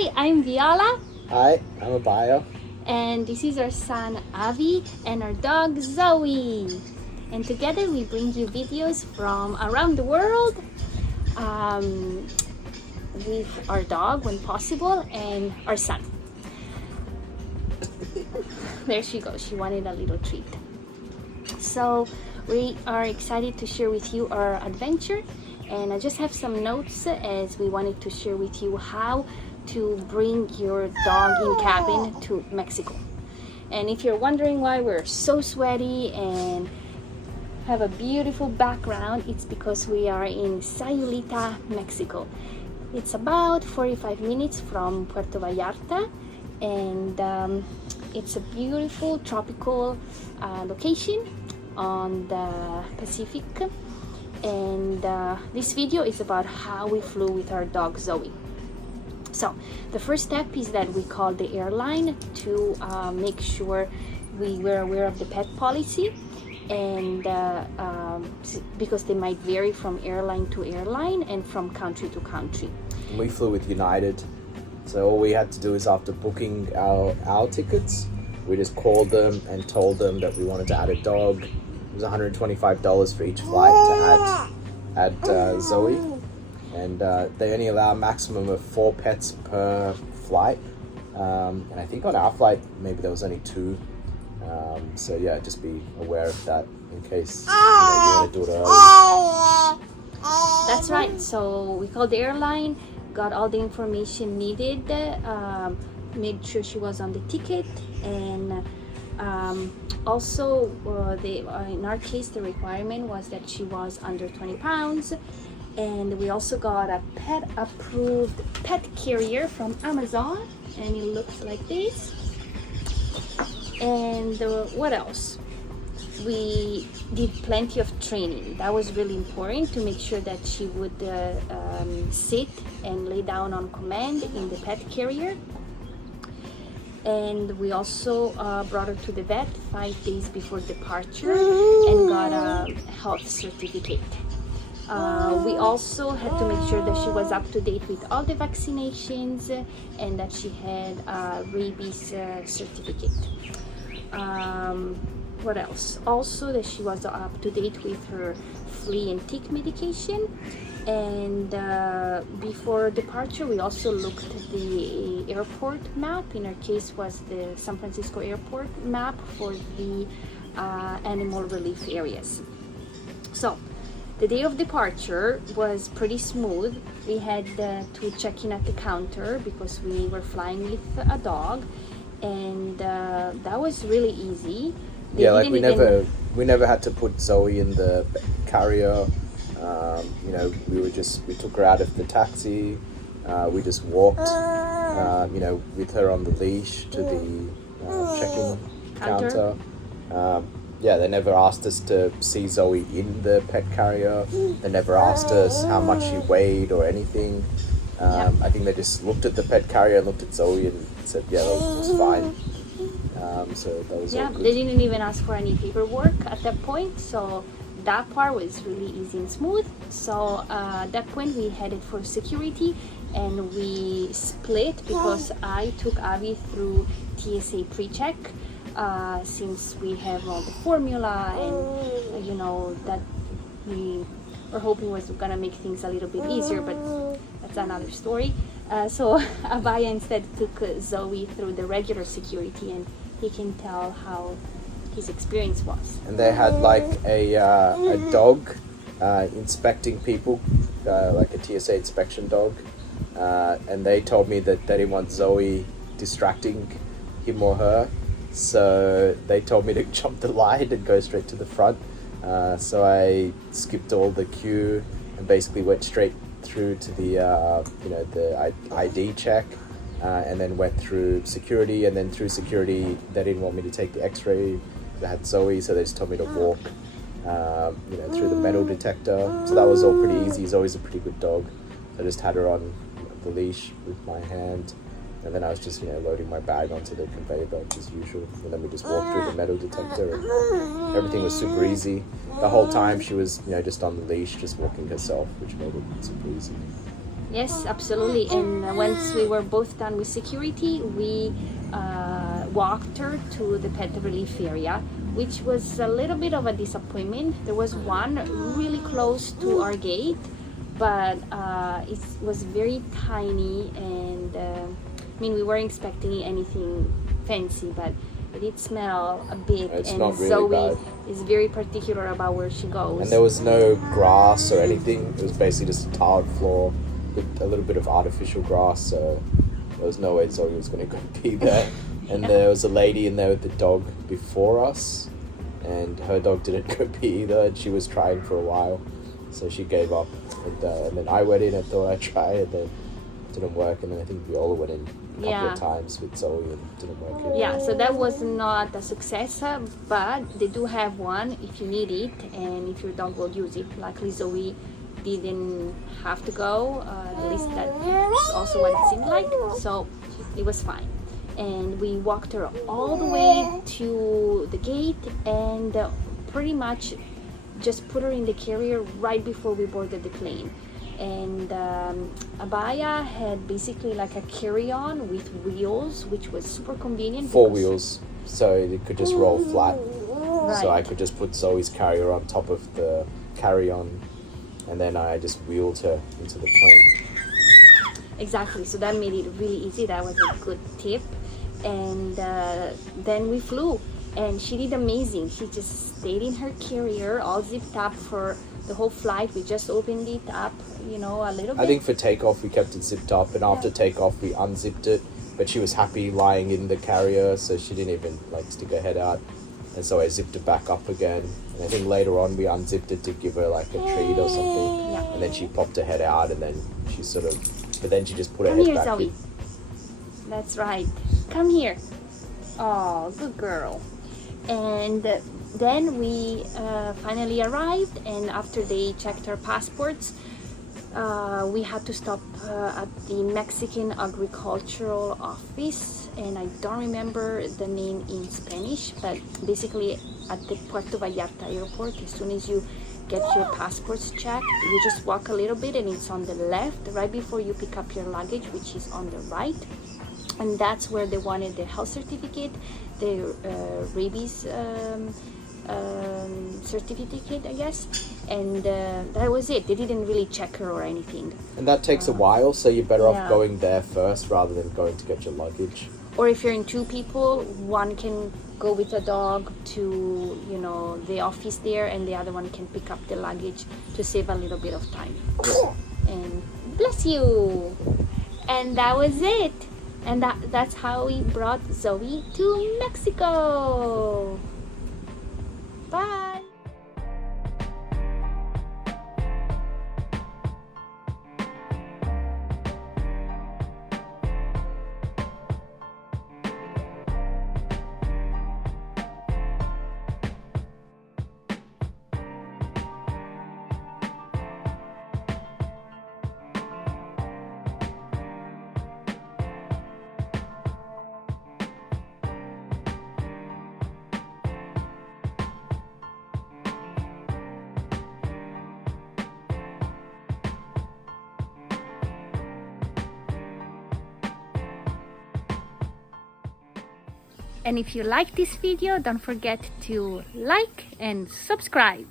Hi, I'm Viola. Hi, I'm Abaya. And this is our son Avi and our dog Zoey. And together we bring you videos from around the world with our dog when possible and our son. There she goes, she wanted a little treat. So we are excited to share with you our adventure, and I just have some notes as we wanted to share with you how to bring your dog in cabin to Mexico. And if you're wondering why we're so sweaty and have a beautiful background, it's because we are in Sayulita, Mexico. It's about 45 minutes from Puerto Vallarta, and it's a beautiful tropical location on the Pacific. And this video is about how we flew with our dog Zoey. So the first step is that we called the airline to make sure we were aware of the pet policy, and because they might vary from airline to airline and from country to country. We flew with United, so all we had to do is, after booking our tickets, we just called them and told them that we wanted to add a dog. It was $125 for each flight to add Zoey. And they only allow a maximum of 4 pets per flight. And I think on our flight, maybe there was only 2. So yeah, just be aware of that in case you want to do it early. That's right. So we called the airline, got all the information needed, made sure she was on the ticket, and also in our case, the requirement was that she was under 20 pounds. And we also got a pet approved pet carrier from Amazon, and it looks like this. And what else? We did plenty of training. That was really important to make sure that she would sit and lay down on command in the pet carrier. And we also brought her to the vet 5 days before departure and got a health certificate. We also had to make sure that she was up to date with all the vaccinations and that she had a rabies certificate. What else? Also that she was up to date with her flea and tick medication. And before departure, we also looked at the airport map. In our case was the San Francisco airport map for the animal relief areas. So the day of departure was pretty smooth. We had to check in at the counter because we were flying with a dog, and that was really easy. We never had to put Zoey in the carrier. We took her out of the taxi. We just walked, with her on the leash to the check-in counter. They never asked us to see Zoey in the pet carrier. They never asked us how much she weighed or anything. I think they just looked at the pet carrier and looked at Zoey and said, yeah, that was fine. So that was all good. They didn't even ask for any paperwork at that point. So that part was really easy and smooth. So at that point we headed for security, and we split because I took Avi through TSA pre-check. Since we have all the formula and that we were hoping was gonna make things a little bit easier, but that's another story. So Abaya instead took Zoey through the regular security, and he can tell how his experience was. And they had like a dog inspecting people, like a TSA inspection dog, and they told me that they didn't want Zoey distracting him or her. So they told me to jump the line and go straight to the front. So I skipped all the queue and basically went straight through to the ID check, and then went through security. And then through security, they didn't want me to take the X-ray. They had Zoey, so they just told me to walk, through the metal detector. So that was all pretty easy. Zoey's a pretty good dog. So I just had her on the leash with my hand. And then I was just, loading my bag onto the conveyor belt as usual. And then we just walked through the metal detector, and everything was super easy. The whole time she was, just on the leash, just walking herself, which made it super easy. Yes, absolutely. And once we were both done with security, we walked her to the pet relief area, which was a little bit of a disappointment. There was one really close to our gate, but it was very tiny, and I mean, we weren't expecting anything fancy, but it did smell a bit. It's and not really Zoe bad. is very particular about where she goes. And there was no grass or anything. It was basically just a tiled floor with a little bit of artificial grass. So there was no way Zoe was going to go pee there. And there was a lady in there with the dog before us, and her dog didn't go pee either. And she was trying for a while, so she gave up. And then I went in and thought I'd try, and then it didn't work. And then I think Viola went in a couple of times with Zoe and it didn't work either. Yeah, so that was not a success, but they do have one if you need it and if your dog will use it. Luckily, Zoe didn't have to go, at least that's also what it seemed like, so it was fine. And we walked her all the way to the gate and pretty much just put her in the carrier right before we boarded the plane. And Abaya had basically like a carry-on with wheels, which was super convenient. Four wheels, so it could just roll flat. Right. So I could just put Zoe's carrier on top of the carry-on, and then I just wheeled her into the plane. Exactly, so that made it really easy. That was a good tip. And then we flew, and she did amazing. She just stayed in her carrier, all zipped up for the whole flight. We just opened it up, a little bit. I think for takeoff we kept it zipped up, and after takeoff we unzipped it, but she was happy lying in the carrier, so she didn't even stick her head out. And so I zipped it back up again, and I think later on we unzipped it to give her like a treat or something. Yeah. And then she popped her head out, and then she but then she just put her Come head here, back Zoe. in. That's right. Come here. Oh, good girl. And then we finally arrived, and after they checked our passports, we had to stop at the Mexican Agricultural Office, and I don't remember the name in Spanish, but basically at the Puerto Vallarta airport, as soon as you get your passports checked, you just walk a little bit and it's on the left, right before you pick up your luggage, which is on the right. And that's where they wanted the health certificate, the rabies certificate, I guess, and that was it. They didn't really check her or anything. And that takes a while, so you're better yeah. off going there first rather than going to get your luggage. Or if you're in two people, one can go with a dog to the office there, and the other one can pick up the luggage to save a little bit of time. And bless you. And that was it. And that's how we brought Zoe to Mexico. Bye. And if you like this video, don't forget to like and subscribe.